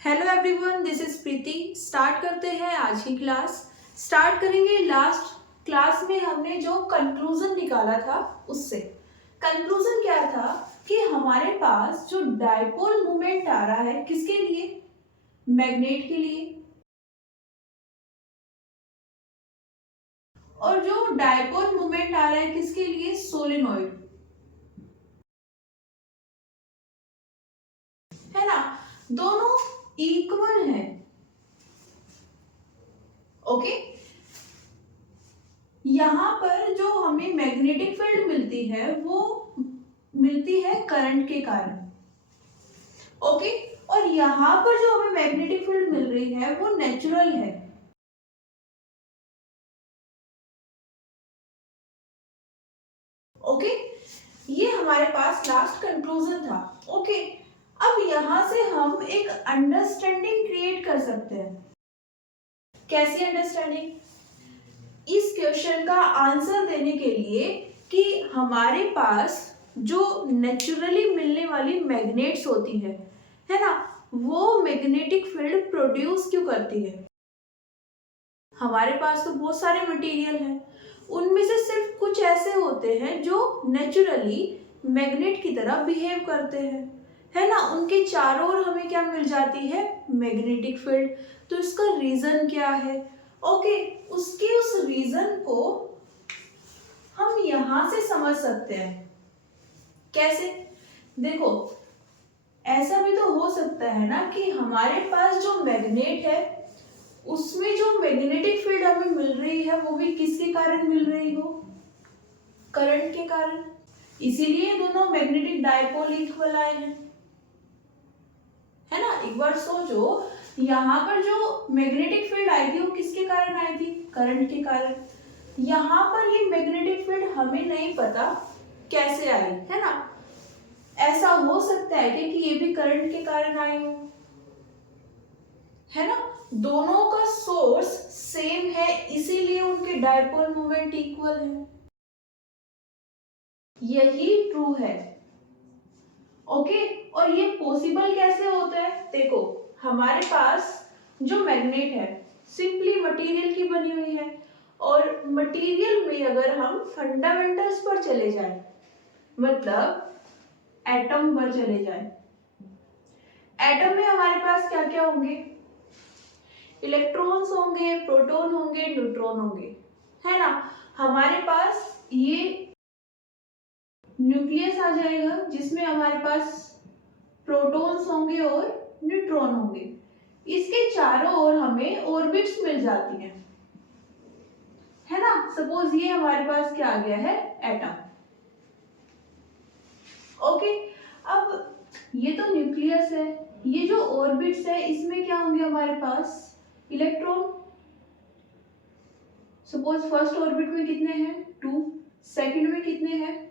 Hello everyone, this is Preeti. Start करते हैं आज की क्लास। स्टार्ट करेंगे लास्ट क्लास में हमने जो कंक्लूजन निकाला था उससे। कंक्लूजन क्या था कि हमारे पास जो डायपोल मोमेंट आ रहा है किसके लिए, मैग्नेट के लिए, और जो डायपोल मोमेंट आ रहा है किसके लिए, सोलेनॉइड, है ना। दोनों इक्वल हैं। ओके, यहाँ पर जो हमें मैग्नेटिक फील्ड मिलती है वो मिलती है करंट के कारण। ओके, और यहाँ पर जो हमें मैग्नेटिक फील्ड मिल रही है वो नेचुरल है। ओके, ये हमारे पास लास्ट कंक्लूजन था। ओके, अब यहाँ से हम एक अंडरस्टैंडिंग क्रिएट कर सकते हैं। कैसी अंडरस्टैंडिंग? इस क्वेश्चन का आंसर देने के लिए कि हमारे पास जो नेचुरली मिलने वाली मैग्नेट्स होती है ना, वो मैग्नेटिक फील्ड प्रोड्यूस क्यों करती है। हमारे पास तो बहुत सारे मटेरियल हैं, उनमें से सिर्फ कुछ ऐसे होते हैं जो नेचुरली मैग्नेट की तरह बिहेव करते हैं, है ना। उनके चारों ओर हमें क्या मिल जाती है, मैग्नेटिक फील्ड। तो इसका रीजन क्या है? ओके, उसके उस रीजन को हम यहां से समझ सकते हैं। कैसे? देखो, ऐसा भी तो हो सकता है ना कि हमारे पास जो मैग्नेट है उसमें जो मैग्नेटिक फील्ड हमें मिल रही है वो भी किसके कारण मिल रही हो, करंट के कारण। इसीलिए दोनों मैग्नेटिक डायपोल इक्वल आए हैं, है ना। एक बार सोचो, यहाँ पर जो मैग्नेटिक फील्ड आई थी वो किसके कारण आई थी, करंट के कारण। यहाँ पर ये मैग्नेटिक फील्ड हमें नहीं पता कैसे आई, है ना। ऐसा हो सकता है कि ये भी करंट के कारण आई हो, है ना। दोनों का सोर्स सेम है इसीलिए उनके डायपोल मोमेंट इक्वल है। यही ट्रू है। ओके, और ये पॉसिबल कैसे होता है? देखो, हमारे पास जो मैग्नेट है सिंपली मटेरियल की बनी हुई है, और मटेरियल में अगर हम फंडामेंटल्स पर चले जाएं, मतलब एटम पर चले जाएं, एटम में हमारे पास क्या क्या होंगे, इलेक्ट्रॉन्स होंगे, प्रोटॉन होंगे, न्यूट्रॉन होंगे, है ना। हमारे पास ये न्यूक्लियस आ जाएगा जिसमें हमारे पास प्रोटॉन्स होंगे और न्यूट्रॉन होंगे। इसके चारों ओर हमें ऑर्बिट्स मिल जाती हैं, है ना। सपोज ये हमारे पास क्या आ गया है, एटम। ओके, अब ये तो न्यूक्लियस है, ये जो ऑर्बिट्स है इसमें क्या होंगे हमारे पास, इलेक्ट्रॉन। सपोज फर्स्ट ऑर्बिट में कितने हैं, 2, सेकंड में कितने हैं,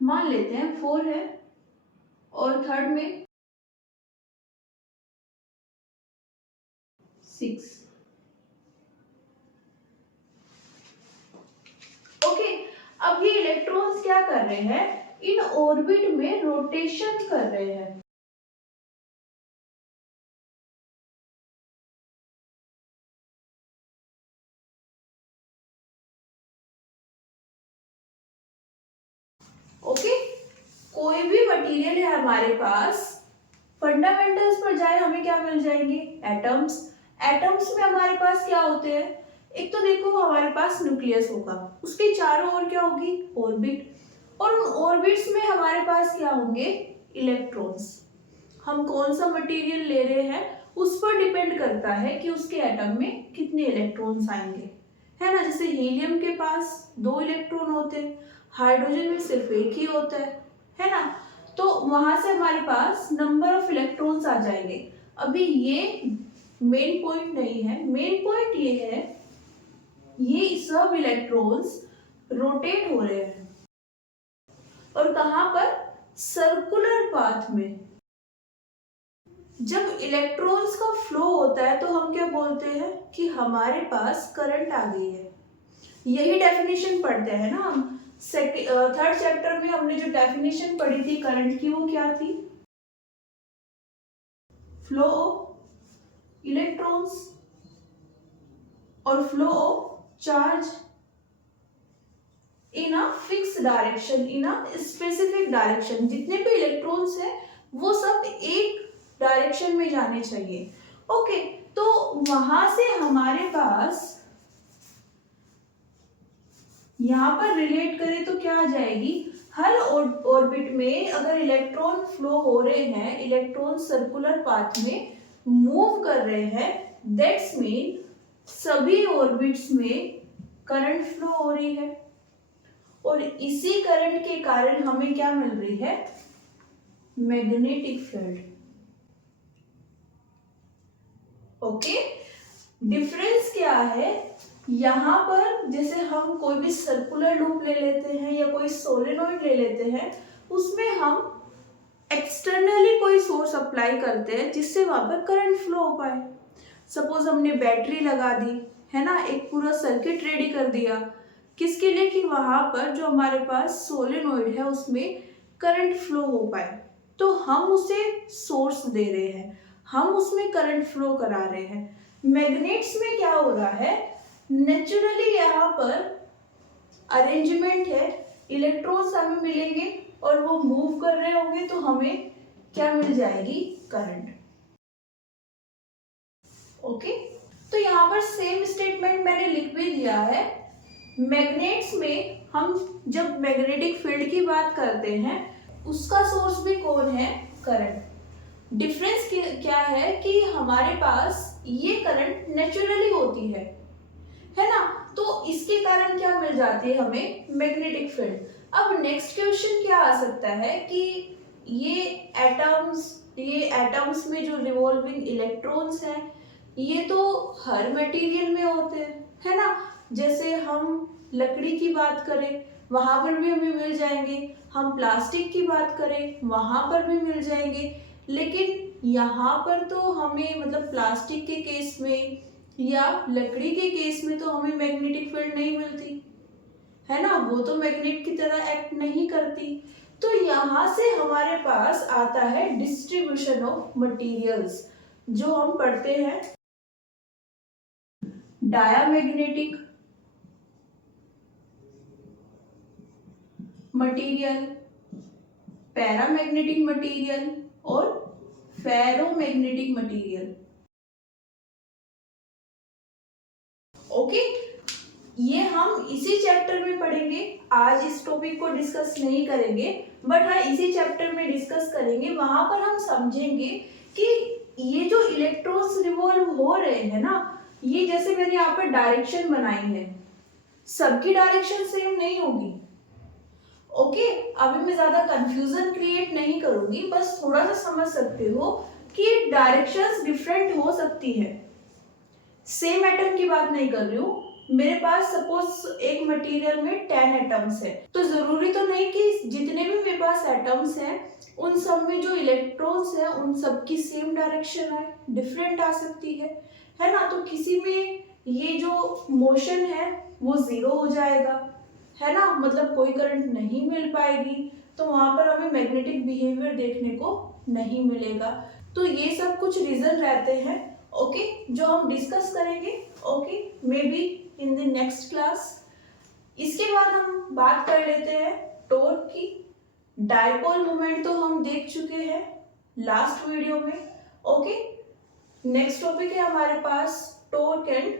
मान लेते हैं 4 है, और थर्ड में 6। ओके, अब ये इलेक्ट्रॉन्स क्या कर रहे हैं, इन ऑर्बिट में रोटेशन कर रहे हैं। ओके, कोई भी मटेरियल है हमारे पास, फंडामेंटल्स पर जाए हमें क्या मिल जाएंगे, एटम्स। एटम्स में हमारे पास क्या होते हैं, एक तो देखो हमारे पास न्यूक्लियस होगा, उसके चारों ओर क्या होगी, ऑर्बिट, और उन ऑर्बिट्स में हमारे पास क्या होंगे, इलेक्ट्रॉन्स। हम कौन सा मटेरियल ले रहे हैं उस पर डिपेंड करता है कि उसके एटम में कितने इलेक्ट्रॉन्स आएंगे, है ना। जैसे हीलियम के पास 2 इलेक्ट्रॉन होते हैं, हाइड्रोजन में सिर्फ एक ही होता है ना। तो वहां से हमारे पास नंबर ऑफ इलेक्ट्रॉन्स आ जाएंगे। अभी ये मेन पॉइंट नहीं है, मेन पॉइंट ये है, ये सब इलेक्ट्रॉन्स रोटेट हो रहे हैं, और कहां पर, सर्कुलर पाथ में। जब इलेक्ट्रॉन्स का फ्लो होता है तो हम क्या बोलते हैं कि हमारे पास करंट आ गई है। यही डेफिनेशन पढ़ते हैं ना हम। थर्ड चैप्टर में हमने जो डेफिनेशन पढ़ी थी करंट की वो क्या थी, फ्लो ऑफ इलेक्ट्रॉन्स और flow of charge in a fix direction, in a specific direction. जितने भी इलेक्ट्रॉन्स हैं वो सब एक डायरेक्शन में जाने चाहिए। ओके, तो वहां से हमारे पास यहां पर रिलेट करें तो क्या आ जाएगी, हर ऑर्बिट में अगर इलेक्ट्रॉन फ्लो हो रहे हैं, इलेक्ट्रॉन सर्कुलर पाथ में मूव कर रहे हैं, दैट्स मीन सभी ऑर्बिट्स में करंट फ्लो हो रही है और इसी करंट के कारण हमें क्या मिल रही है, मैग्नेटिक फील्ड। ओके, डिफरेंस क्या है, यहां पर जैसे हम कोई भी सर्कुलर लूप ले लेते हैं या कोई सोलेनोइड ले लेते हैं, उसमें हम एक्सटर्नली कोई सोर्स अप्लाई करते हैं जिससे वहां पर करंट फ्लो हो पाए। सपोज हमने बैटरी लगा दी है ना, एक पूरा सर्किट रेडी कर दिया, किसके लिए, कि वहां पर जो हमारे पास सोलेनोइड है उसमें करंट फ्लो हो पाए। तो हम उसे सोर्स दे रहे हैं, हम उसमें करंट फ्लो करा रहे हैं। मैग्नेट्स में क्या हो रहा है, नेचुरली यहाँ पर अरेंजमेंट है, इलेक्ट्रॉन्स हमें मिलेंगे और वो मूव कर रहे होंगे तो हमें क्या मिल जाएगी, करंट। ओके, तो यहाँ पर सेम स्टेटमेंट मैंने लिख भी दिया है। मैग्नेट्स में हम जब मैग्नेटिक फील्ड की बात करते हैं उसका सोर्स भी कौन है, करंट। डिफरेंस क्या है कि हमारे पास ये करंट नेचुरली होती है ना, तो इसके कारण क्या मिल जाती है हमें, मैग्नेटिक फील्ड। अब नेक्स्ट क्वेश्चन क्या आ सकता है कि ये एटम्स में जो रिवॉल्विंग इलेक्ट्रॉन्स हैं ये तो हर मटेरियल में होते हैं, है ना। जैसे हम लकड़ी की बात करें वहां पर भी हमें मिल जाएंगे, हम प्लास्टिक की बात करें वहां पर भी मिल जाएंगे, लेकिन यहाँ पर तो हमें मतलब प्लास्टिक के केस में या लकड़ी के केस में तो हमें मैग्नेटिक फील्ड नहीं मिलती, है ना, वो तो मैग्नेट की तरह एक्ट नहीं करती। तो यहाँ से हमारे पास आता है डिस्ट्रीब्यूशन ऑफ मटेरियल्स, जो हम पढ़ते हैं डायामैग्नेटिक मटेरियल, पैरामैग्नेटिक मटेरियल और फेरोमैग्नेटिक मटेरियल। ओके, ये हम इसी चैप्टर में पढ़ेंगे, आज इस टॉपिक को डिस्कस नहीं करेंगे, बट हाँ इसी चैप्टर में डिस्कस करेंगे। वहां पर हम समझेंगे कि ये जो इलेक्ट्रॉन्स रिवॉल्व हो रहे हैं ना, ये जैसे मैंने यहाँ पर डायरेक्शन बनाई है, सबकी डायरेक्शन सेम नहीं होगी। ओके, अभी मैं ज्यादा कंफ्यूजन क्रिएट नहीं करूंगी, बस थोड़ा सा समझ सकते हो कि डायरेक्शंस डिफरेंट हो सकती है। सेम एटम की बात नहीं कर रही हूँ, मेरे पास सपोज एक मटेरियल में 10 एटम्स है, तो जरूरी तो नहीं कि जितने भी मेरे पास एटम्स हैं उन सब में जो इलेक्ट्रॉन्स हैं उन सब की सेम डायरेक्शन आए, डिफरेंट आ सकती है ना। तो किसी में ये जो मोशन है वो जीरो हो जाएगा, है ना, मतलब कोई करंट नहीं मिल पाएगी, तो वहां पर हमें मैग्नेटिक बिहेवियर देखने को नहीं मिलेगा। तो ये सब कुछ रीजन रहते हैं, ओके, जो हम डिस्कस करेंगे, okay, may be in the next class. इसके बाद हम बात कर लेते हैं टॉर्क की। डायपोल मोमेंट तो हम देख चुके हैं लास्ट वीडियो में, ओके। नेक्स्ट टॉपिक है हमारे पास टॉर्क एंड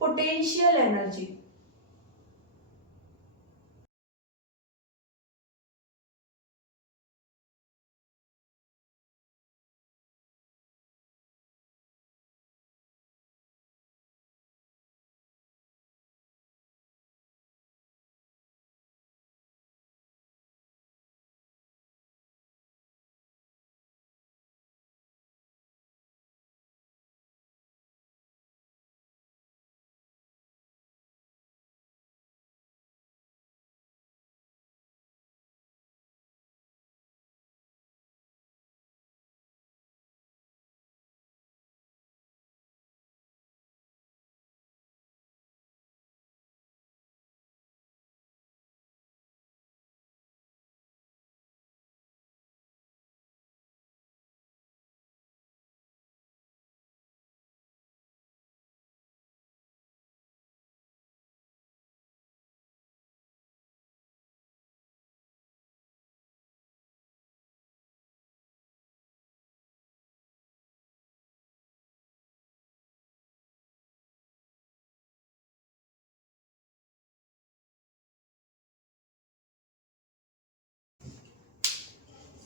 पोटेंशियल एनर्जी।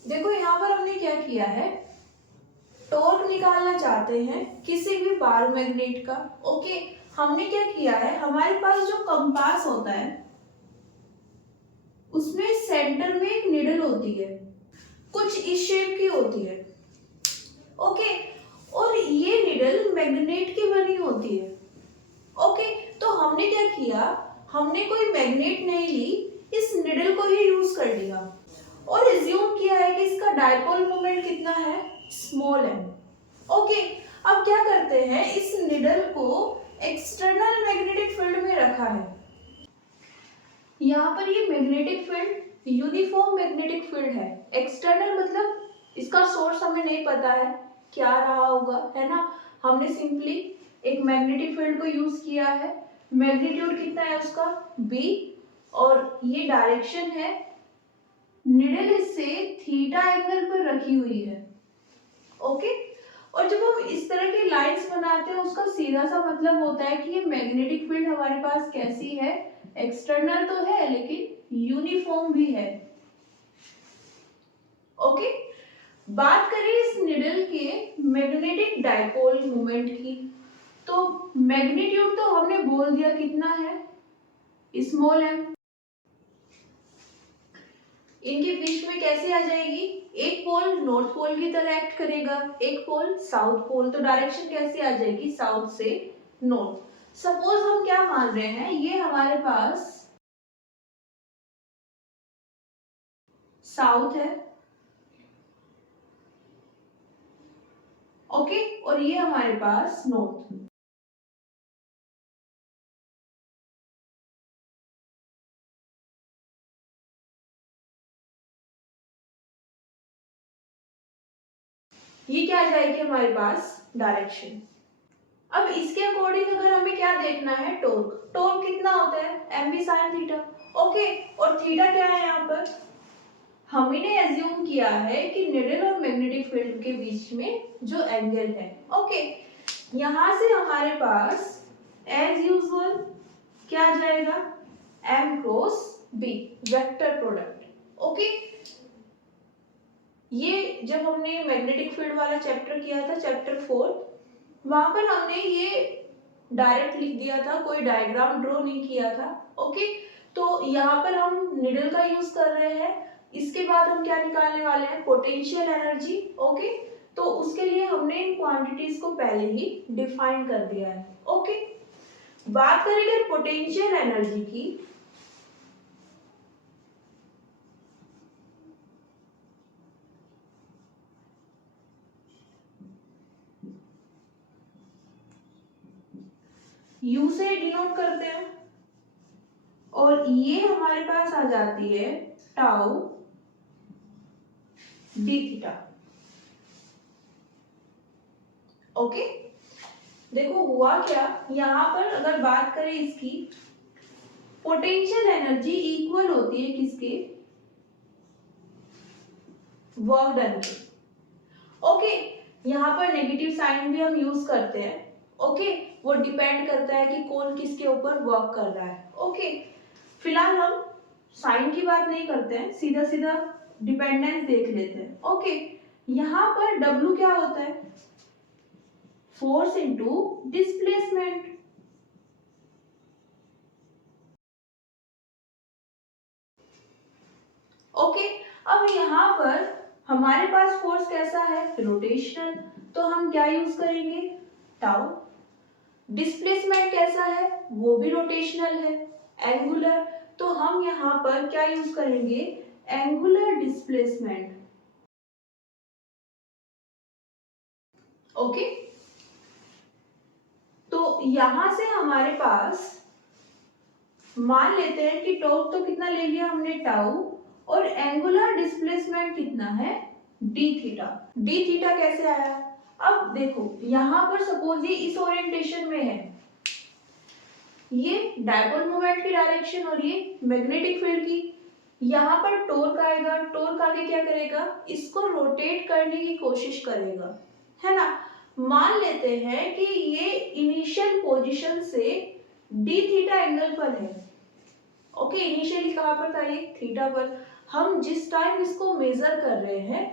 देखो यहाँ पर हमने क्या किया है, टॉर्क निकालना चाहते हैं किसी भी बार मैग्नेट का। ओके, हमने क्या किया है, हमारे पास जो कंपास होता है उसमें सेंटर में एक निडल होती है, कुछ इस शेप की होती है। ओके, और ये निडल मैग्नेट की बनी होती है। ओके, तो हमने क्या किया, हमने कोई मैग्नेट नहीं ली, इस निडल को ही यूज कर लिया और एज्यूम किया है कि इसका डायपोल मोमेंट कितना है, स्मॉल है। ओके, अब क्या करते हैं, इस निडल को एक्सटर्नल मैग्नेटिक फील्ड में रखा है। यहाँ पर ये magnetic field uniform magnetic field है। एक्सटर्नल मतलब इसका सोर्स हमें नहीं पता है क्या रहा होगा, है ना। हमने सिंपली एक मैग्नेटिक फील्ड को यूज किया है। मैग्नीट्यूड कितना है उसका, b, और ये डायरेक्शन है, निडल इससे थीटा एंगल पर रखी हुई है। ओके, और जब हम इस तरह की लाइंस बनाते हैं उसका सीधा सा मतलब होता है कि ये मैग्नेटिक फील्ड हमारे पास कैसी है, एक्सटर्नल तो है लेकिन यूनिफॉर्म भी है। ओके, बात करें इस निडल के मैग्नेटिक डायपोल मोमेंट की, तो मैग्नीट्यूड तो हमने बोल दिया कितना है, स्मॉल है। इनके बीच में कैसे आ जाएगी, एक पोल नॉर्थ पोल की तरह एक्ट करेगा, एक पोल साउथ पोल, तो डायरेक्शन कैसे आ जाएगी, साउथ से नॉर्थ। सपोज हम क्या मान रहे हैं, ये हमारे पास साउथ है, ओके, और ये हमारे पास नॉर्थ। ये क्या आ जाएगी हमारे पास, डायरेक्शन। अब इसके अकॉर्डिंग अगर हमें क्या देखना है, टॉर्क। टॉर्क कितना होता है, M B sine theta. Okay, और थीटा क्या है यहाँ पर, हमने एज्यूम किया है कि निडल और मैग्नेटिक फील्ड के बीच में जो एंगल है। ओके, यहां से हमारे पास एज यूजुअल क्या आ जाएगा, m cross b, vector product. Okay, ये जब हमने मैग्नेटिक फील्ड वाला चैप्टर किया था, चैप्टर 4, वहां पर हमने ये डायरेक्ट लिख दिया था, कोई डायग्राम ड्रॉ नहीं किया था। ओके, तो यहाँ पर हम निडल का यूज कर रहे हैं। इसके बाद हम क्या निकालने वाले हैं, पोटेंशियल एनर्जी। ओके, तो उसके लिए हमने इन क्वांटिटीज को पहले ही डिफाइन कर दिया है। ओके, बात करेंगे पोटेंशियल एनर्जी की, U से डिनोट करते हैं और ये हमारे पास आ जाती है टाउ डी थीटा। ओके, देखो हुआ क्या, यहाँ पर अगर बात करें इसकी, पोटेंशियल एनर्जी इक्वल होती है किसके, वर्क डन के। ओके, यहाँ पर नेगेटिव साइन भी हम यूज करते हैं। ओके, वो डिपेंड करता है कि कौन किसके ऊपर वर्क कर रहा है। ओके, फिलहाल हम साइन की बात नहीं करते हैं, सीधा सीधा डिपेंडेंस देख लेते हैं। ओके, यहाँ पर W क्या होता है, फोर्स इनटू डिस्प्लेसमेंट। ओके, अब यहाँ पर हमारे पास फोर्स कैसा है, रोटेशनल, तो हम क्या यूज करेंगे, टाउ। डिस्प्लेसमेंट कैसा है, वो भी रोटेशनल है। एंगुलर, तो हम यहाँ पर क्या यूज करेंगे, एंगुलर डिस्प्लेसमेंट। ओके, तो यहां से हमारे पास मान लेते हैं कि टॉर्क तो कितना ले लिया हमने, टाउ, और एंगुलर डिस्प्लेसमेंट कितना है, डी थीटा। डी थीटा कैसे आया, अब देखो यहां पर सपोज ये इस ओरिएंटेशन में है, ये डायपोल मोमेंट की डायरेक्शन और ये मैग्नेटिक फील्ड की, यहाँ पर टॉर्क आएगा, टॉर्क आगे क्या करेगा, इसको रोटेट करने की कोशिश करेगा, है ना। मान लेते हैं कि ये इनिशियल पोजीशन से डी थीटा एंगल पर है। ओके, इनिशियली कहाँ पर था, ये थीटा पर। हम जिस टाइम इसको मेजर कर रहे हैं,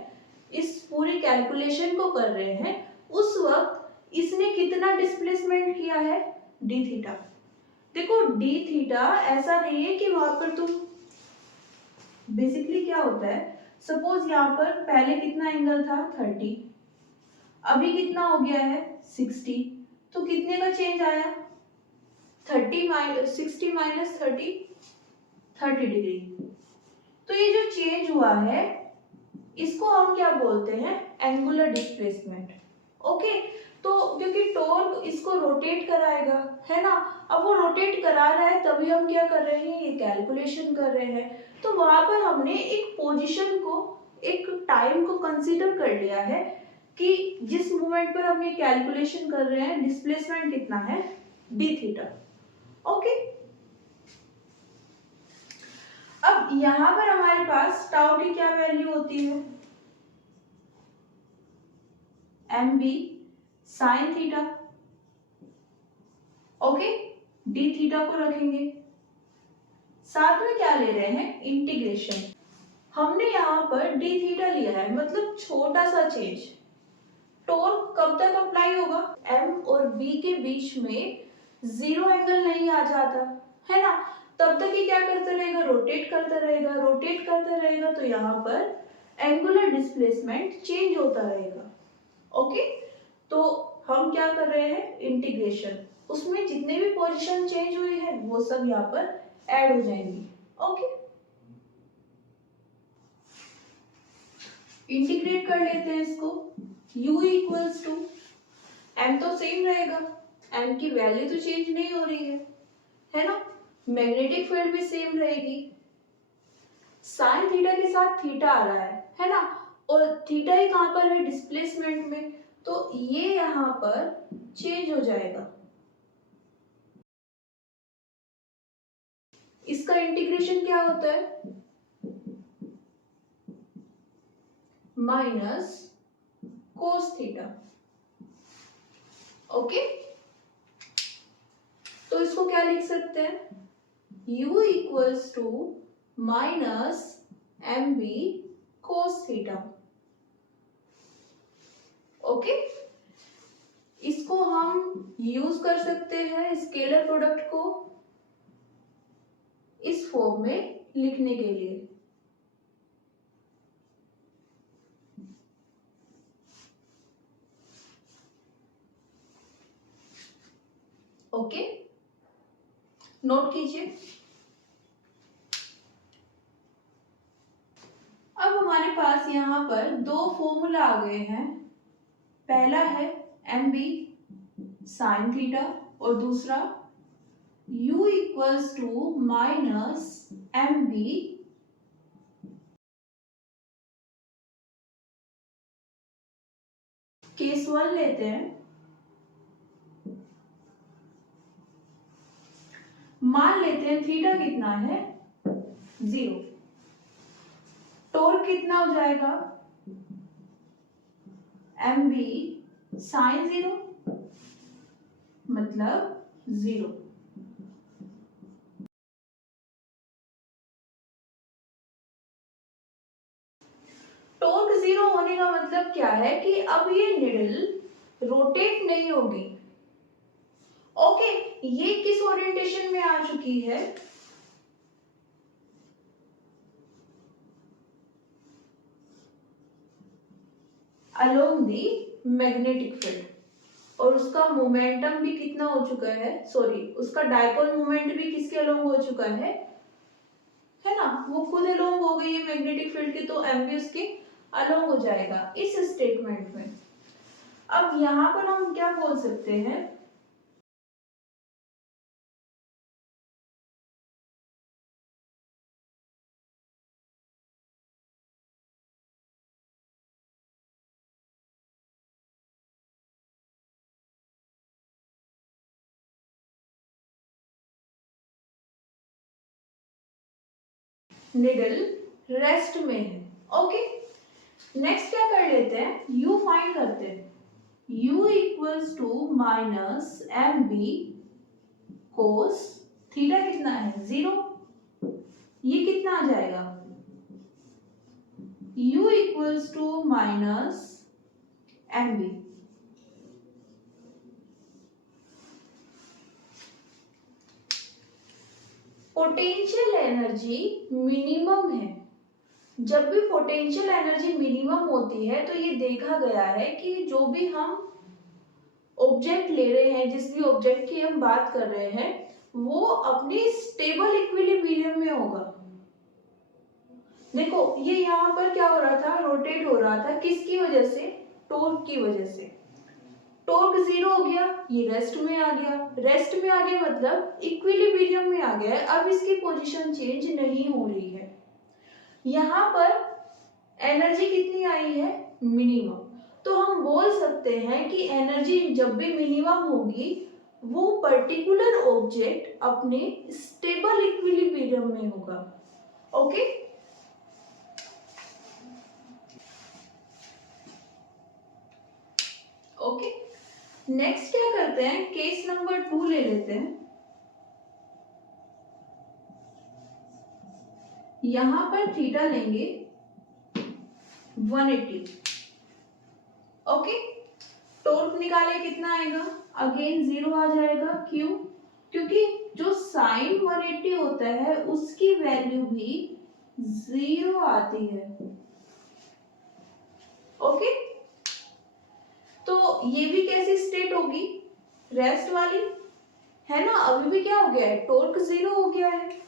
इस पूरी कैलकुलेशन को कर रहे हैं, उस वक्त इसने कितना डिस्प्लेसमेंट किया है, डी थीटा। देखो डी थीटा ऐसा नहीं है कि वहां पर तुम, बेसिकली क्या होता है, सपोज यहाँ पर पहले कितना एंगल था 30, अभी कितना हो गया है 60, तो कितने का चेंज आया 60 माइनस 30 डिग्री। तो ये जो चेंज हुआ है इसको हम क्या बोलते हैं, एंगुलर डिस्प्लेसमेंट। ओके, तो क्योंकि टॉर्क इसको रोटेट कराएगा, है ना, अब वो रोटेट करा रहा है तभी हम क्या कर रहे हैं, ये कैलकुलेशन कर रहे हैं। तो वहां पर हमने एक पोजीशन को, एक टाइम को कंसीडर कर लिया है कि जिस मोमेंट पर हम ये कैलकुलेशन कर रहे हैं डिस्प्लेसमेंट कितना है, डी थीटा। ओके, अब यहां पर हमारे पास टाउ की क्या वैल्यू होती है, M B sine theta. Okay, D theta को रखेंगे, साथ में क्या ले रहे हैं, इंटीग्रेशन। हमने यहाँ पर डी थीटा लिया है, मतलब छोटा सा चेंज। टॉर्क कब तक अप्लाई होगा, एम और बी के बीच में जीरो एंगल नहीं आ जाता, है ना, तब तक ये क्या करता रहेगा, रोटेट करता रहेगा, रोटेट करता रहेगा, तो यहाँ पर एंगुलर डिस्प्लेसमेंट चेंज होता रहेगा। ओके, तो हम क्या कर रहे हैं, इंटीग्रेशन, उसमें जितने भी पोजीशन चेंज हुई है वो सब यहाँ पर ऐड हो जाएंगी। ओके, इंटीग्रेट कर लेते हैं इसको, u इक्वल्स टू, m तो सेम रहेगा, m की वैल्यू तो चेंज नहीं हो रही है ना, मैग्नेटिक फील्ड भी सेम रहेगी, साइन थीटा के साथ थीटा आ रहा है ना, और थीटा ही कहां पर है, डिस्प्लेसमेंट में, तो ये यहां पर चेंज हो जाएगा। इसका इंटीग्रेशन क्या होता है, माइनस कोस थीटा। ओके, तो इसको क्या लिख सकते हैं, u equals to minus M B cos theta. Okay, इसको हम यूज कर सकते हैं स्केलर प्रोडक्ट को इस फॉर्म में लिखने के लिए। ओके, नोट कीजिए। अब हमारे पास यहाँ पर दो फॉर्मूला आ गए हैं, पहला है एम बी साइन थीटा और दूसरा u equals to minus M B. Case 1 लेते हैं, मान लेते हैं थीटा कितना है 0, टॉर्क कितना हो जाएगा, एम बी साइन 0 मतलब 0। टॉर्क 0 होने का मतलब क्या है कि अब ये निडल रोटेट नहीं होगी। ओके, ये किस ओरिएंटेशन में आ चुकी है, अलोंग दी मैग्नेटिक फील्ड, और उसका मोमेंटम भी कितना हो चुका है, सॉरी उसका डायपोल मोमेंट भी किसके अलोंग हो चुका है ना, वो खुद अलोंग हो गई है मैग्नेटिक फील्ड की, तो एम भी उसके अलोंग हो जाएगा इस स्टेटमेंट में। अब यहाँ पर हम क्या बोल सकते हैं, निडल रेस्ट में है। ओके, नेक्स्ट क्या कर लेते हैं, u फाइंड करते हैं, u equals to minus M B cos theta कितना है 0, ये कितना आ जाएगा u equals to minus M B. Potential energy minimum है। जब भी पोटेंशियल एनर्जी मिनिमम होती है तो ये देखा गया है कि जो भी हम ऑब्जेक्ट ले रहे हैं, जिस भी ऑब्जेक्ट की हम बात कर रहे हैं, वो अपनी स्टेबल इक्विलिब्रियम में होगा। देखो ये यहाँ पर क्या हो रहा था, रोटेट हो रहा था, किसकी वजह से, टॉर्क की वजह से। टॉर्क जीरो हो गया, ये रेस्ट में आ गया, रेस्ट में आ गया मतलब इक्विलिब्रियम में आ गया है। अब इसकी पोजीशन चेंज नहीं हो रही है। यहाँ पर एनर्जी कितनी आई है, मिनिमम। तो हम बोल सकते हैं कि एनर्जी जब भी मिनिमम होगी वो पर्टिकुलर ऑब्जेक्ट अपने स्टेबल इक्विलिब्रियम में होगा। ओके, ओके, नेक्स्ट क्या करते हैं, केस नंबर 2 ले लेते हैं। यहां पर थीटा लेंगे 180। ओके, टॉर्क निकाले कितना आएगा, अगेन जीरो आ जाएगा। क्यों, क्योंकि जो साइन 180 होता है उसकी वैल्यू भी जीरो आती है। ओके, तो ये भी कैसी स्टेट होगी, रेस्ट वाली है ना। अभी भी क्या हो गया है, टॉर्क जीरो हो गया है।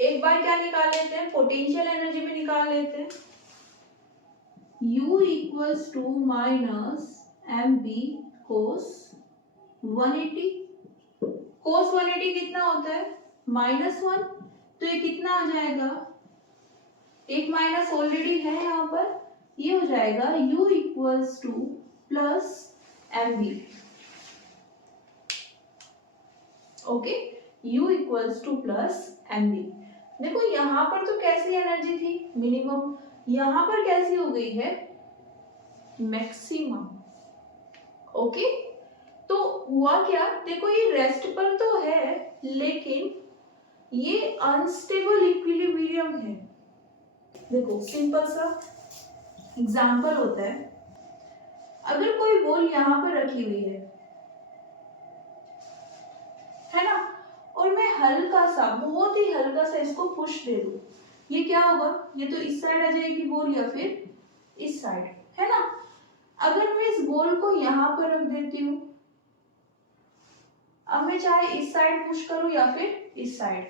एक बार क्या निकाल लेते हैं, पोटेंशियल एनर्जी भी निकाल लेते हैं। U equals to minus M B cos 180। Cos 180 कितना होता है, -1। तो ये कितना आ जाएगा, एक माइनस ऑलरेडी है यहाँ पर, ये हो जाएगा U equals to plus M B. Okay, U equals to plus M B. देखो यहाँ पर तो कैसी एनर्जी थी, मिनिमम, यहाँ पर कैसी हो गई है, मैक्सिमम। ओके, तो हुआ क्या, देखो ये रेस्ट पर तो है लेकिन ये अनस्टेबल इक्विलिब्रियम है। देखो सिंपल सा एग्जांपल होता है, अगर कोई बॉल यहाँ पर रखी हुई है ना, और मैं हल्का सा, बहुत ही हल्का सा इसको पुश दे दूं, ये क्या होगा, ये तो इस साइड आ जाएगी बॉल या फिर इस साइड, है ना। अगर मैं इस बॉल को यहाँ पर रख देती हूँ, अब मैं चाहे इस साइड पुश करूं या फिर इस साइड,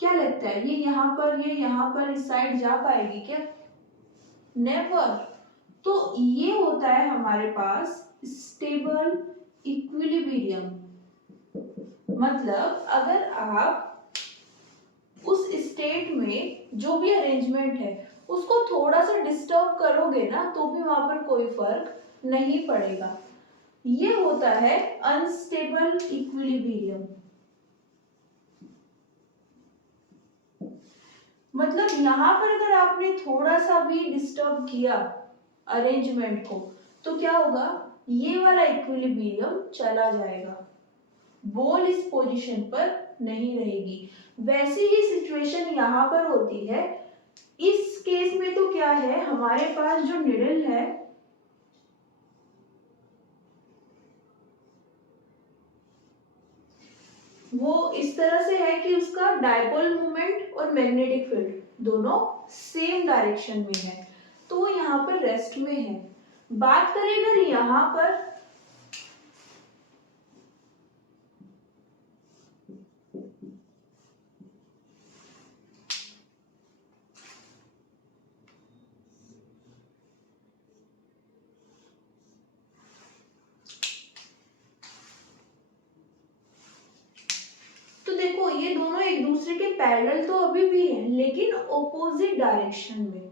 क्या लगता है ये यहाँ पर इस साइड जा पाएगी क्या, नेवर। तो ये होता है हमारे पास स्टेबल इक्विलिब्रियम। मतलब अगर आप उस स्टेट में जो भी अरेंजमेंट है उसको थोड़ा सा डिस्टर्ब करोगे ना तो भी वहां पर कोई फर्क नहीं पड़ेगा। ये होता है अनस्टेबल इक्विलिब्रियम। मतलब यहाँ पर अगर आपने थोड़ा सा भी डिस्टर्ब किया अरेंजमेंट को तो क्या होगा, ये वाला इक्विलिब्रियम चला जाएगा, बॉल इस पोजीशन पर नहीं रहेगी। वैसी ही सिचुएशन यहाँ पर होती है। इस केस में तो क्या है, हमारे पास जो निडल है वो इस तरह से है कि उसका डायपोल मोमेंट और मैग्नेटिक फील्ड दोनों सेम डायरेक्शन में है, तो वो यहाँ पर रेस्ट में है। बात करें अगर यहाँ पर, तो देखो ये दोनों एक दूसरे के पैरेलल तो अभी भी हैं लेकिन ऑपोजिट डायरेक्शन में।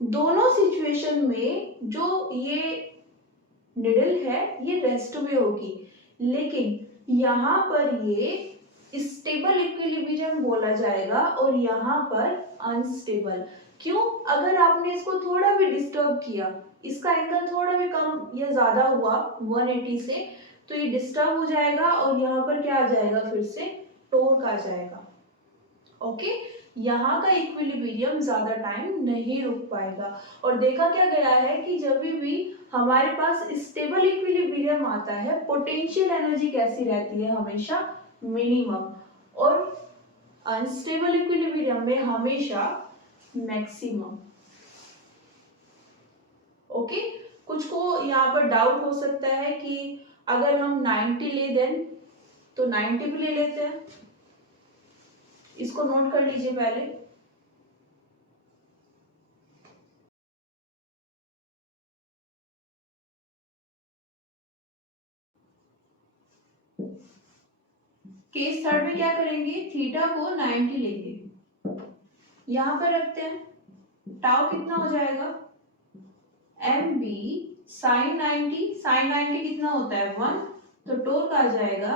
दोनों सिचुएशन में जो ये निडल है ये रेस्ट में होगी, लेकिन यहाँ पर ये स्टेबल इक्विलिब्रियम बोला जाएगा और यहाँ पर अनस्टेबल। क्यों? अगर आपने इसको थोड़ा भी डिस्टर्ब किया, इसका एंगल थोड़ा भी कम या ज्यादा हुआ 180 से, तो ये डिस्टर्ब हो जाएगा और यहाँ पर क्या आ जाएगा, फिर से टॉर्क आ जाएगा। ओके, यहाँ का इक्विलिब्रियम ज्यादा टाइम नहीं रुक पाएगा। और देखा क्या गया है कि जब भी हमारे पास स्टेबल इक्विलिब्रियम आता है, पोटेंशियल एनर्जी कैसी रहती है, हमेशा मिनिमम, और अनस्टेबल इक्विलिब्रियम में हमेशा मैक्सिमम। ओके, कुछ को यहाँ पर डाउट हो सकता है कि अगर हम 90 ले दें तो 90 भी ले लेते हैं, इसको नोट कर लीजिए पहले। केस थर्ड में क्या करेंगे, थीटा को 90 लेंगे, यहां पर रखते हैं, टाउ कितना हो जाएगा, एम बी साइन 90, साइन 90 कितना होता है 1, तो टॉर्क आ जाएगा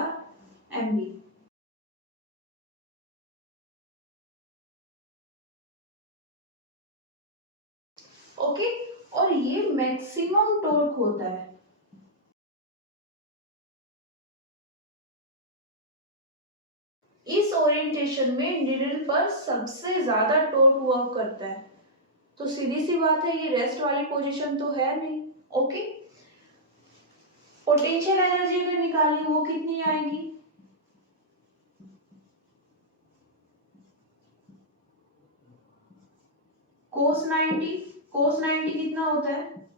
एम बी। ओके, और ये मैक्सिमम टॉर्क होता है। इस ओरिएंटेशन में निडल पर सबसे ज्यादा टॉर्क वर्क करता है, तो सीधी सी बात है ये रेस्ट वाली पोजीशन तो है नहीं। ओके, पोटेंशियल एनर्जी अगर निकालें वो कितनी आएगी, कोस 90, कोस 90 कितना होता है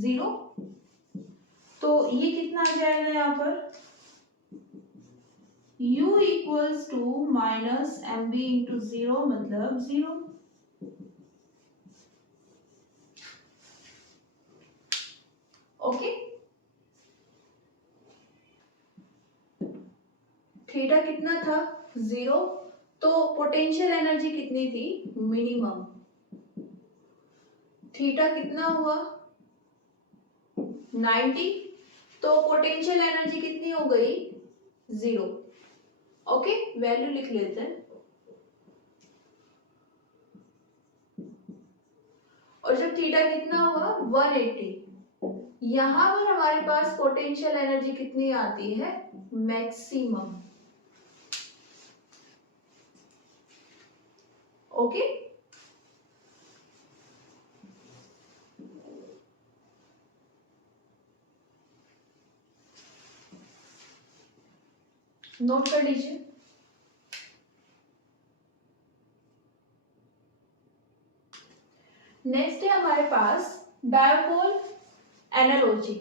0, तो ये कितना आ जाएगा यहाँ पर u equals to minus M B into 0, मतलब 0। ओके, थीटा कितना था 0, तो पोटेंशियल एनर्जी कितनी थी मिनिमम, थीटा कितना हुआ 90, तो पोटेंशियल एनर्जी कितनी हो गई 0। ओके, वैल्यू लिख लेते हैं, और जब थीटा कितना हुआ 180, यहां पर हमारे पास पोटेंशियल एनर्जी कितनी आती है मैक्सिमम। ओके, नोट कर लीजिए। नेक्स्ट है हमारे पास डायपोल एनालॉजी।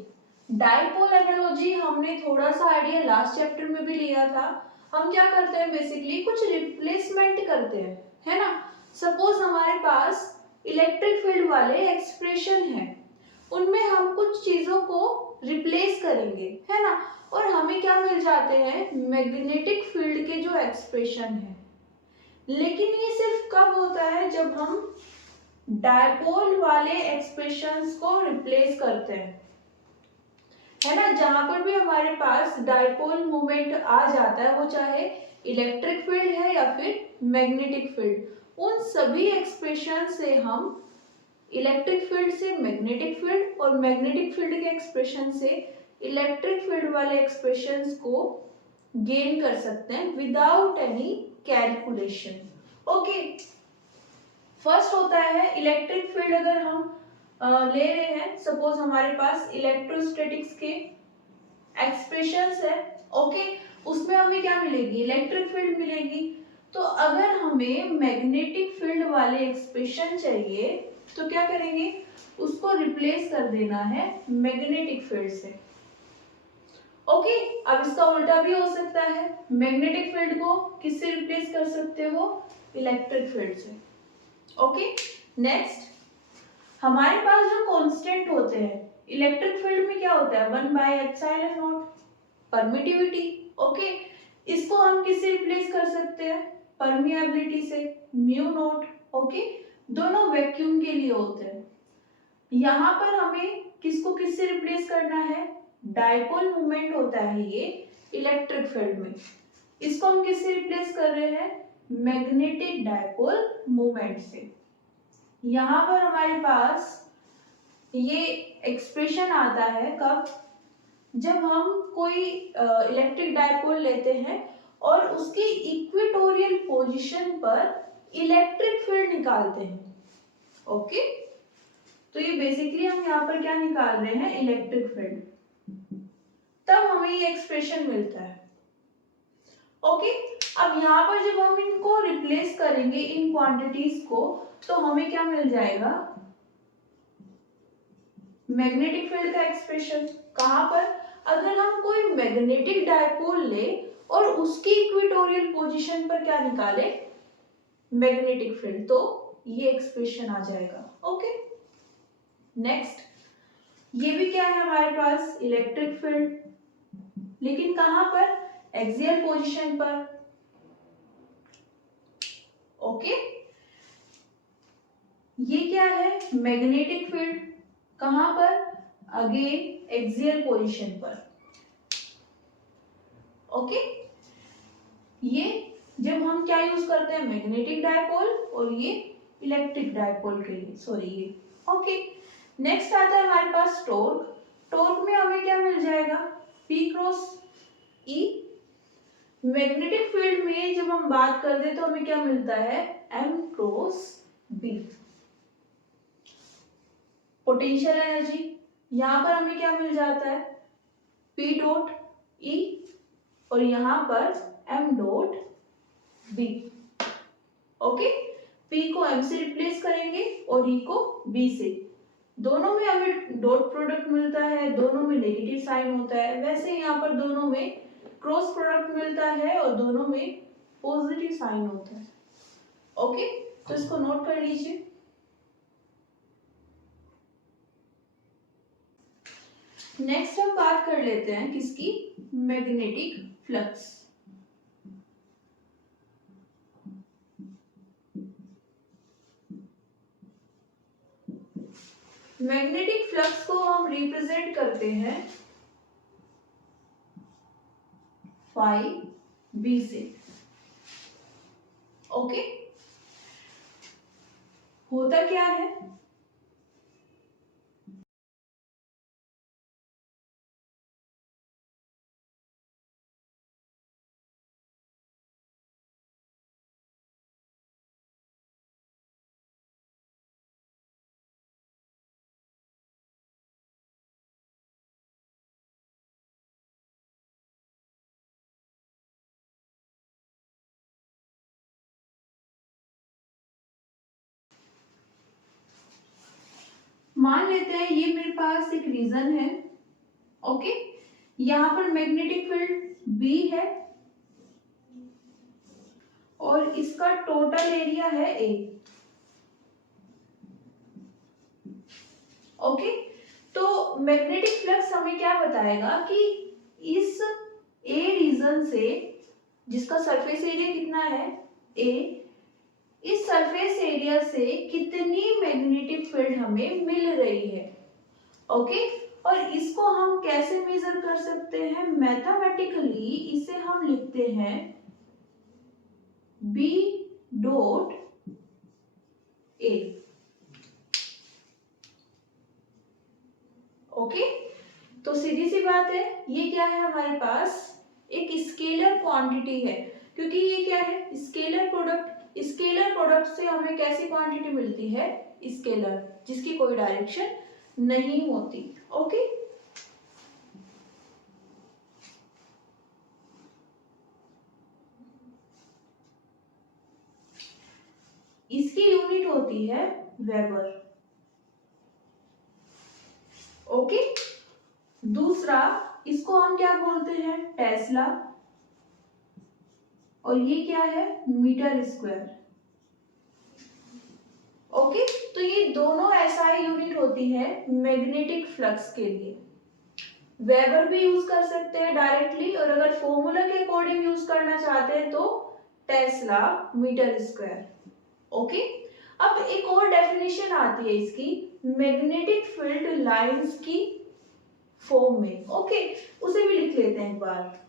डायपोल एनालॉजी हमने थोड़ा सा आइडिया लास्ट चैप्टर में भी लिया था। हम क्या करते हैं, बेसिकली कुछ रिप्लेसमेंट करते हैं, है ना। सपोज हमारे पास इलेक्ट्रिक फील्ड वाले एक्सप्रेशन है, उनमें हम कुछ चीजों को रिप्लेस करेंगे, है ना, और हमें क्या मिल जाते हैं मैग्नेटिक फील्ड के जो एक्सप्रेशन है। लेकिन ये सिर्फ कब होता है, जब हम डायपोल वाले एक्सप्रेशंस को रिप्लेस करते हैं, है ना। जहां पर भी हमारे पास डायपोल मोमेंट आ जाता है, वो चाहे इलेक्ट्रिक फील्ड है या फिर मैग्नेटिक फील्ड, उन सभी एक्सप्रेशन से हम इलेक्ट्रिक फील्ड से मैग्नेटिक फील्ड और मैग्नेटिक फील्ड के एक्सप्रेशन से इलेक्ट्रिक फील्ड वाले एक्सप्रेशंस को गेन कर सकते हैं without any calculation. Okay, first होता है इलेक्ट्रिक फील्ड। अगर हम ले रहे हैं, सपोज हमारे पास इलेक्ट्रोस्टैटिक्स के एक्सप्रेशंस है, ओके, उसमें हमें क्या मिलेगी इलेक्ट्रिक फील्ड मिलेगी। तो अगर हमें मैग्नेटिक फील्ड वाले एक्सप्रेशन चाहिए तो क्या करेंगे, उसको रिप्लेस कर देना है मैग्नेटिक फील्ड से। ओके, अब इसका उल्टा भी हो सकता है, मैग्नेटिक फील्ड को किससे रिप्लेस कर सकते हो, इलेक्ट्रिक फील्ड से। ओके, नेक्स्ट हमारे पास जो कांस्टेंट होते हैं इलेक्ट्रिक फील्ड में क्या होता है 1/ε0 परमिटिविटी। ओके, इसको हम किससे रिप्लेस कर सकते हैं, परमिएबिलिटी से, म्यू नॉट। ओके, दोनों वैक्यूम के लिए होते हैं। यहाँ पर हमें किसको किससे रिप्लेस करना है, डायपोल मोमेंट होता है ये इलेक्ट्रिक फील्ड में, इसको हम किससे रिप्लेस कर रहे हैं मैग्नेटिक डायपोल मोमेंट से। यहाँ पर हमारे पास ये एक्सप्रेशन आता है कब, जब हम कोई इलेक्ट्रिक डायपोल लेते हैं और उसकी इक्वेटोरियल पोजीशन पर इलेक्ट्रिक फील्ड निकालते हैं। ओके, तो ये बेसिकली हम यहाँ पर क्या निकाल रहे हैं, इलेक्ट्रिक फील्ड, तब हमें ये एक्सप्रेशन मिलता है। ओके, अब यहाँ पर जब हम इनको रिप्लेस करेंगे इन क्वांटिटीज को, तो हमें क्या मिल जाएगा, मैग्नेटिक फील्ड का एक्सप्रेशन। कहाँ पर, अगर हम कोई मैग्नेटिक डायपोल ले और उसकी इक्वेटोरियल पोजीशन पर क्या निकाले, मैग्नेटिक फील्ड, तो ये एक्सप्रेशन आ जाएगा। ओके, नेक्स्ट, ये भी क्या है हमारे पास, इलेक्ट्रिक फील्ड, लेकिन कहां पर, एक्सियल पोजीशन पर। ओके, ये क्या है, मैग्नेटिक फील्ड, कहां पर, अगेन एक्सियल पोजीशन पर। ओके, ये जब हम क्या यूज करते हैं, मैग्नेटिक डायपोल, और ये इलेक्ट्रिक डायपोल के लिए, सॉरी ये। ओके, नेक्स्ट आता है हमारे पास टॉर्क। टॉर्क में हमें क्या मिल जाएगा, P cross E। Magnetic field में जब हम बात करते हैं तो हमें क्या मिलता है, M cross B। Potential energy, यहां पर हमें क्या मिल जाता है, P डॉट E, और यहां पर M dot B। Okay, P को M से रिप्लेस करेंगे और E को B से, दोनों में हमें डॉट प्रोडक्ट मिलता है, दोनों में नेगेटिव साइन होता है। वैसे यहाँ पर दोनों में क्रॉस प्रोडक्ट मिलता है और दोनों में पॉजिटिव साइन होता है। ओके, तो इसको नोट कर लीजिए। नेक्स्ट हम बात कर लेते हैं किसकी, मैग्नेटिक फ्लक्स। मैग्नेटिक फ्लक्स को हम रिप्रेजेंट करते हैं फाई बी से। ओके, होता क्या है, मान लेते हैं ये मेरे पास एक रीजन है। ओके, यहाँ पर मैग्नेटिक फील्ड B है और इसका टोटल एरिया है A। ओके, तो मैग्नेटिक फ्लक्स हमें क्या बताएगा कि इस A रीजन से, जिसका सरफेस एरिया कितना है A, इस सरफेस एरिया से कितनी मैग्नेटिक फील्ड हमें मिल रही है। ओके, और इसको हम कैसे मेजर कर सकते हैं, मैथमेटिकली इसे हम लिखते हैं B डॉट A। ओके, तो सीधी सी बात है, ये क्या है हमारे पास, एक स्केलर क्वांटिटी है, क्योंकि ये क्या है, स्केलर प्रोडक्ट। स्केलर प्रोडक्ट से हमें कैसी क्वांटिटी मिलती है, स्केलर, जिसकी कोई डायरेक्शन नहीं होती। ओके, इसकी यूनिट होती है वेबर। ओके, दूसरा, इसको हम क्या बोलते हैं, टेस्ला, और ये क्या है, मीटर स्क्वायर। ओके, तो ये दोनों एसआई यूनिट होती है मैग्नेटिक फ्लक्स के लिए। वेबर भी यूज कर सकते हैं डायरेक्टली, और अगर फॉर्मूला के अकॉर्डिंग यूज करना चाहते हैं तो टेस्ला मीटर स्क्वायर। ओके, अब एक और डेफिनेशन आती है इसकी, मैग्नेटिक फील्ड लाइंस की फॉर्म में। ओके, उसे भी लिख लेते हैं एक बार।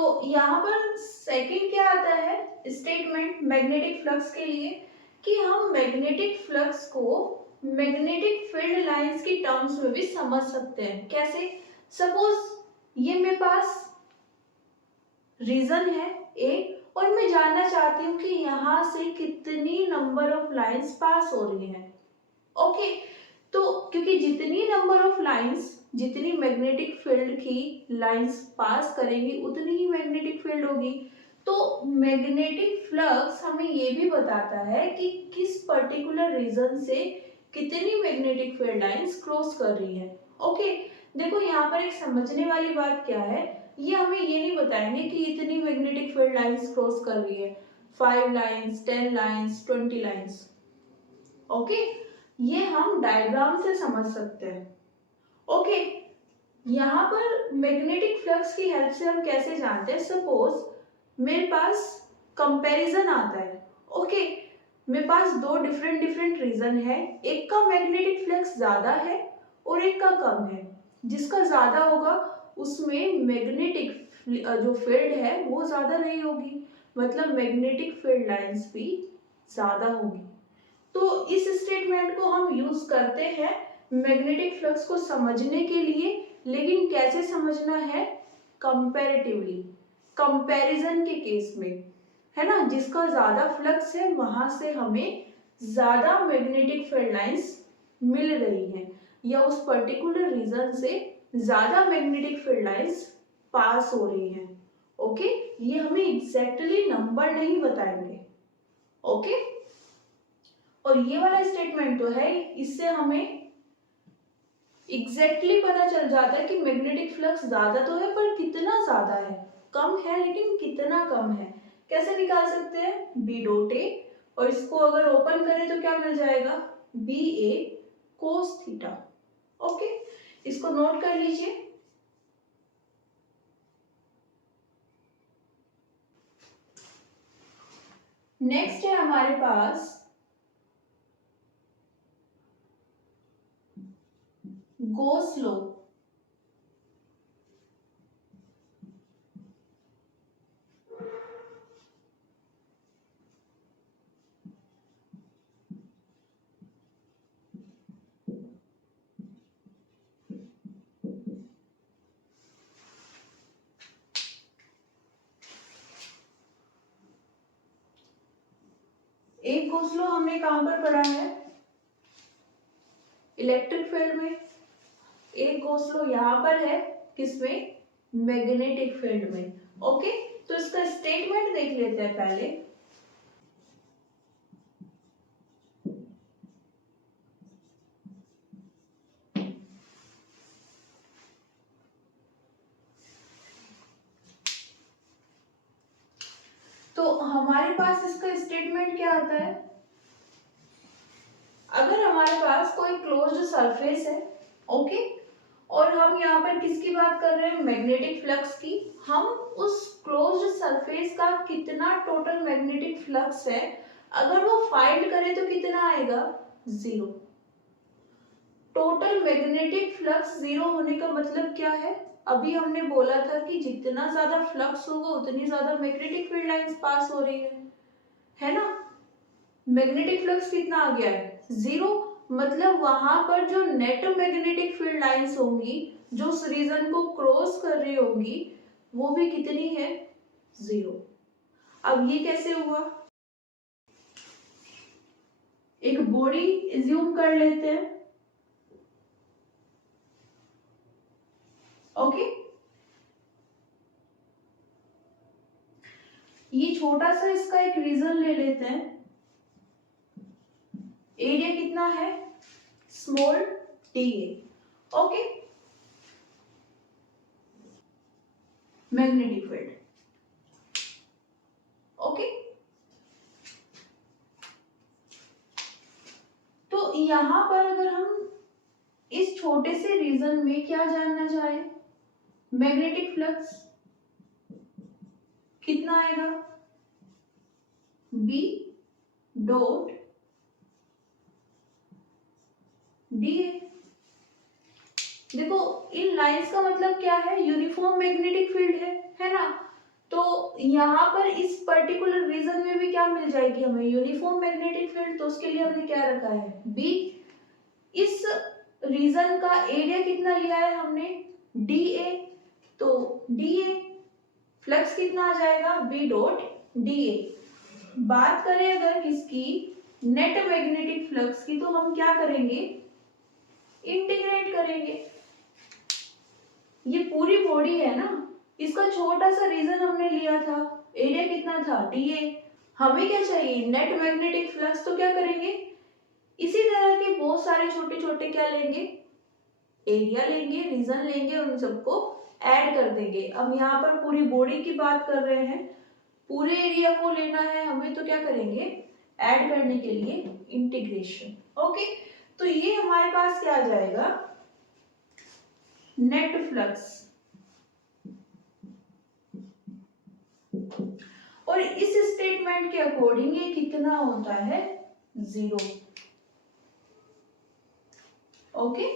तो यहाँ पर सेकंड क्या आता है स्टेटमेंट मैग्नेटिक फ्लक्स के लिए कि हम मैग्नेटिक फ्लक्स को मैग्नेटिक फील्ड लाइंस की टर्म्स में भी समझ सकते हैं। कैसे? सपोज ये मेरे पास रीजन है ए और मैं जानना चाहती हूँ कि यहाँ से कितनी नंबर ऑफ लाइंस पास हो रही हैं। ओके, तो क्योंकि जितनी नंबर ऑफ लाइंस, जितनी मैग्नेटिक फील्ड की लाइंस पास करेंगी उतनी ही मैग्नेटिक फील्ड होगी। तो मैग्नेटिक फ्लक्स हमें ये भी बताता है कि किस पर्टिकुलर रीजन से कितनी मैग्नेटिक फील्ड लाइंस क्रॉस कर रही है। ओके, देखो यहाँ पर एक समझने वाली बात क्या है, ये हमें ये नहीं बताएंगे कि इतनी मैग्नेटिक फील्ड लाइंस क्रॉस कर रही है, 5 लाइंस, 10 लाइंस, 20 लाइंस। ओके, ये हम डायग्राम से समझ सकते हैं। ओके, यहाँ पर मैग्नेटिक फ्लक्स की हेल्प से हम कैसे जानते हैं? सपोज मेरे पास कंपैरिजन आता है। ओके, मेरे पास दो डिफरेंट रीजन है, एक का मैग्नेटिक फ्लक्स ज्यादा है और एक का कम है। जिसका ज्यादा होगा उसमें मैग्नेटिक जो फील्ड है वो ज्यादा नहीं होगी, मतलब मैग्नेटिक फील्ड लाइंस भी ज्यादा होगी। तो इस स्टेटमेंट को हम यूज करते हैं मैग्नेटिक फ्लक्स को समझने के लिए, लेकिन कैसे समझना है? कंपैरेटिवली, कंपैरिजन के केस में, है ना। जिसका ज्यादा फ्लक्स है वहां से हमें ज्यादा मैग्नेटिक फील्ड लाइंस मिल रही हैं या उस पर्टिकुलर रीजन से ज्यादा मैग्नेटिक फील्ड लाइंस पास हो रही हैं। ओके, ये हमें एग्जैक्टली नंबर नहीं बताएंगे। ओके, और ये वाला स्टेटमेंट तो है, इससे हमें एग्जैक्टली पता चल जाता है कि मैग्नेटिक फ्लक्स ज्यादा तो है पर कितना ज्यादा है, कम है लेकिन कितना कम है। कैसे निकाल सकते हैं? बी डॉट ए, और इसको अगर ओपन करें तो क्या मिल जाएगा? बी ए कोस थीटा। ओके, इसको नोट कर लीजिए। नेक्स्ट है हमारे पास गोस लॉ। एक गोस लॉ हमने कहां पर पढ़ा है? इलेक्ट्रिक फील्ड में। एक गोस लॉ यहाँ पर है, किसमें? मैग्नेटिक फील्ड में। ओके, तो इसका स्टेटमेंट देख लेते हैं पहले। तो हमारे पास इसका स्टेटमेंट क्या आता है? अगर हमारे पास कोई क्लोज्ड सरफेस है, ओके, और हम यहाँ पर किसकी बात कर रहे हैं? मैग्नेटिक फ्लक्स की। हम उस क्लोज्ड सरफेस का कितना टोटल मैग्नेटिक फ्लक्स है अगर वो फाइंड करें तो कितना आएगा? 0। टोटल मैग्नेटिक फ्लक्स 0 होने का मतलब क्या है? अभी हमने बोला था कि जितना ज्यादा फ्लक्स होगा उतनी ज्यादा मैग्नेटिक फील्ड लाइंस पास हो रही है ना। मैग्नेटिक फ्लक्स कितना आ गया है? 0। मतलब वहां पर जो नेट मैग्नेटिक फील्ड लाइंस होंगी जो उस रीजन को क्रॉस कर रही होंगी वो भी कितनी है? 0। अब ये कैसे हुआ? एक बॉडी एज्यूम कर लेते हैं। ओके, ये छोटा सा इसका एक रीजन ले लेते हैं। एरिया कितना है? Small D A. Okay, magnetic field. Okay, तो यहां पर अगर हम इस छोटे से रीजन में क्या जानना चाहें? मैग्नेटिक फ्लक्स कितना आएगा? B dot D A. देखो इन लाइंस का मतलब क्या है? यूनिफॉर्म मैग्नेटिक फील्ड है ना। तो यहाँ पर इस पर्टिकुलर रीजन में भी क्या मिल जाएगी हमें, यूनिफॉर्म मैग्नेटिक फील्ड। तो उसके लिए हमने क्या रखा है, बी। इस रीजन का एरिया कितना लिया है हमने, डी ए। तो डी ए फ्लक्स कितना आ जाएगा, बी डॉट डी ए। बात करें अगर किसकी, नेट मैग्नेटिक फ्लक्स की, तो हम क्या करेंगे, इंटीग्रेट करेंगे। ये पूरी बॉडी है ना, इसका छोटा सा रीजन हमने लिया था, एरिया कितना था, डी ए। हमें क्या चाहिए, नेट मैग्नेटिक फ्लक्स। तो क्या करेंगे, इसी तरह के बहुत सारे छोटे छोटे क्या लेंगे, एरिया लेंगे, रीजन लेंगे, उन सबको ऐड कर देंगे। अब यहाँ पर पूरी बॉडी की बात कर रहे हैं, पूरे एरिया को लेना है हमें, तो क्या करेंगे, ऐड करने के लिए इंटीग्रेशन। ओके, तो ये हमारे पास क्या आ जाएगा, नेट फ्लक्स। और इस स्टेटमेंट के अकॉर्डिंग ये कितना होता है, 0। ओके,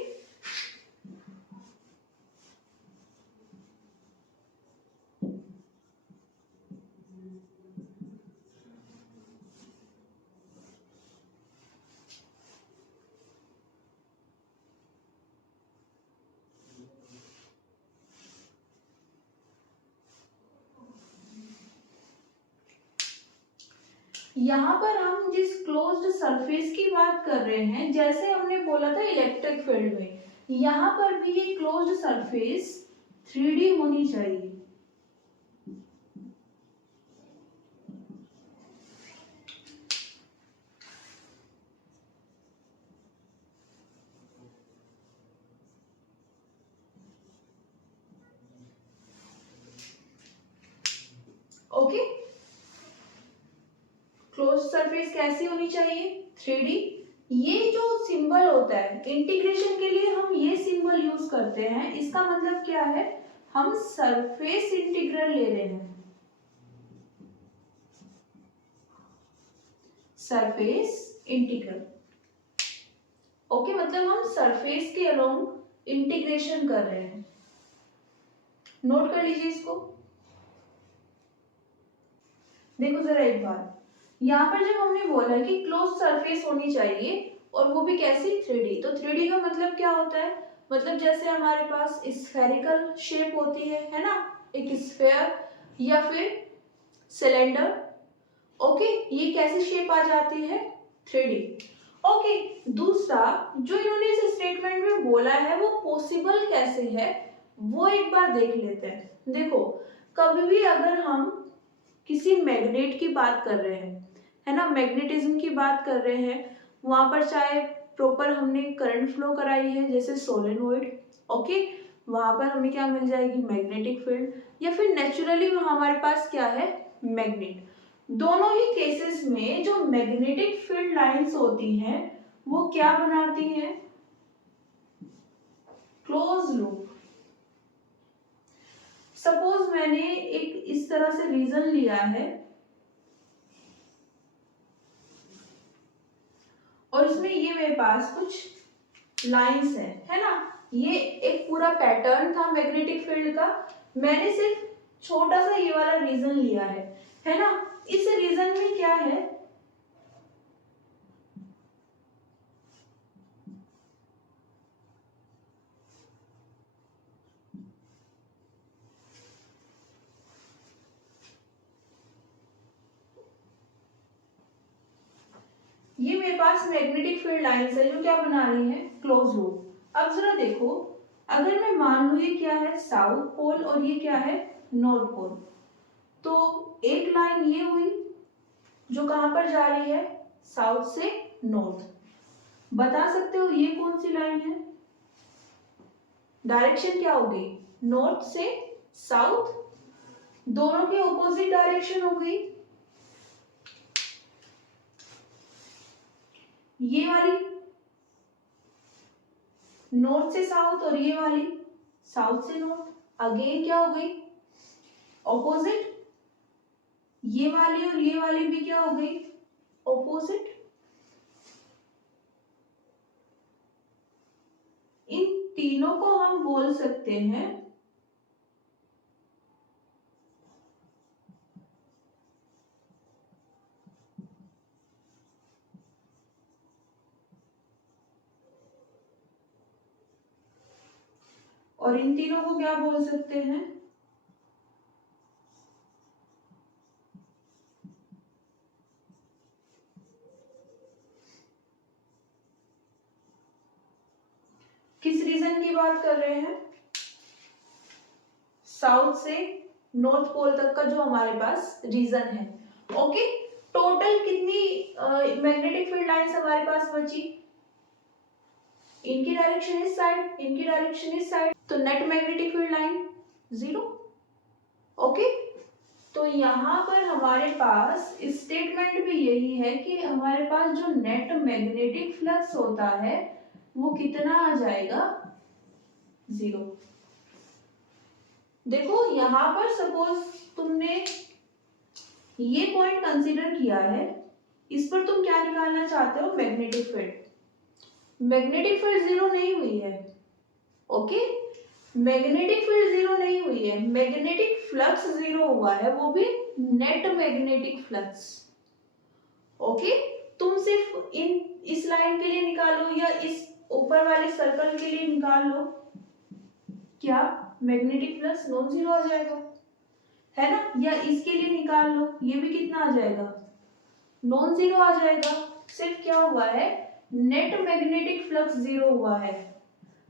यहाँ पर हम जिस क्लोज्ड सरफेस की बात कर रहे हैं, जैसे हमने बोला था इलेक्ट्रिक फील्ड में, यहाँ पर भी ये क्लोज्ड सरफेस 3D होनी चाहिए। ओके, क्लोज सरफेस कैसी होनी चाहिए, 3D। ये जो सिंबल होता है इंटीग्रेशन के लिए हम ये सिंबल यूज करते हैं, इसका मतलब क्या है, हम सरफेस इंटीग्रल ले रहे हैं, सरफेस इंटीग्रल। ओके, मतलब हम सरफेस के अलोंग इंटीग्रेशन कर रहे हैं। नोट कर लीजिए इसको। देखो जरा एक बार, यहाँ पर जब हमने बोला कि क्लोज सरफेस होनी चाहिए और वो भी कैसी, 3D, तो 3D का मतलब क्या होता है, मतलब जैसे हमारे पास स्फेरिकल शेप होती है ना, एक स्फेयर या फिर सिलेंडर। ओके, ये कैसी शेप आ जाती है, 3D। ओके, दूसरा जो इन्होंने इस स्टेटमेंट में बोला है वो पॉसिबल कैसे है, वो एक बार देख लेते हैं। देखो, कभी भी अगर हम किसी मैग्नेट की बात कर रहे हैं, है ना, मैग्नेटिज्म की बात कर रहे हैं, वहां पर चाहे प्रॉपर हमने करंट फ्लो कराई है जैसे सोलेनोइड, ओके, वहां पर हमें क्या मिल जाएगी, मैग्नेटिक फील्ड, या फिर नेचुरली हमारे पास क्या है, मैग्नेट। दोनों ही केसेस में जो मैग्नेटिक फील्ड लाइंस होती हैं वो क्या बनाती हैं, क्लोज लूप। सपोज मैंने एक इस तरह से रीजन लिया है और इसमें ये मेरे पास कुछ लाइंस है ना, ये एक पूरा पैटर्न था मैग्नेटिक फील्ड का। मैंने सिर्फ छोटा सा ये वाला रीजन लिया है ना। इस रीजन में क्या है, ये मेरे पास मैग्नेटिक फील्ड लाइंस है जो क्या बना रही है, क्लोज लूप। अब जरा देखो, अगर मैं मान लू ये क्या है, साउथ पोल और ये क्या है, नॉर्थ पोल, तो एक लाइन ये हुई जो कहां पर जा रही है, साउथ से नॉर्थ। बता सकते हो ये कौन सी लाइन है, डायरेक्शन क्या होगी, नॉर्थ से साउथ, दोनों की ऑपोजिट डायरेक्शन हो गई। ये वाली नॉर्थ से साउथ और ये वाली साउथ से नॉर्थ, अगेन क्या हो गई, ऑपोजिट। ये वाली भी क्या हो गई, ऑपोजिट। इन तीनों को हम बोल सकते हैं और इन तीनों को क्या बोल सकते हैं? किस रीजन की बात कर रहे हैं? साउथ से नॉर्थ पोल तक का जो हमारे पास रीजन है। ओके, टोटल कितनी मैग्नेटिक फील्ड लाइंस हमारे पास बची? इनकी डायरेक्शन इस साइड, इनकी डायरेक्शन इस साइड, तो net magnetic field line 0। Okay, तो यहाँ पर हमारे पास स्टेटमेंट भी यही है कि हमारे पास जो नेट मैग्नेटिक फ्लक्स होता है वो कितना आ जाएगा? 0। देखो यहाँ पर सपोज तुमने ये पॉइंट कंसीडर किया है, इस पर तुम क्या निकालना चाहते हो? Magnetic field. मैग्नेटिक फील्ड 0 नहीं हुई है। ओके, मैग्नेटिक फील्ड 0 नहीं हुई है, मैग्नेटिक फ्लक्स 0 हुआ है, वो भी नेट मैग्नेटिक फ्लक्स। ओके, तुम सिर्फ इस लाइन के लिए निकालो या इस ऊपर वाले सर्कल के लिए निकाल लो, क्या मैग्नेटिक फ्लक्स नॉन जीरो आ जाएगा, है ना? या इसके लिए निकाल लो, ये भी कितना आ जाएगा? नॉन जीरो आ जाएगा। सिर्फ क्या हुआ है? नेट मैग्नेटिक फ्लक्स 0 हुआ है।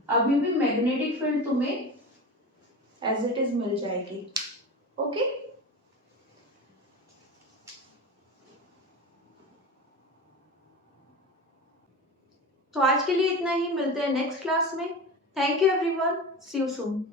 अभी भी मैग्नेटिक फील्ड तुम्हें एज इट इज मिल जाएगी। ओके, तो आज के लिए इतना ही, मिलते हैं नेक्स्ट क्लास में। Thank you everyone, see you soon.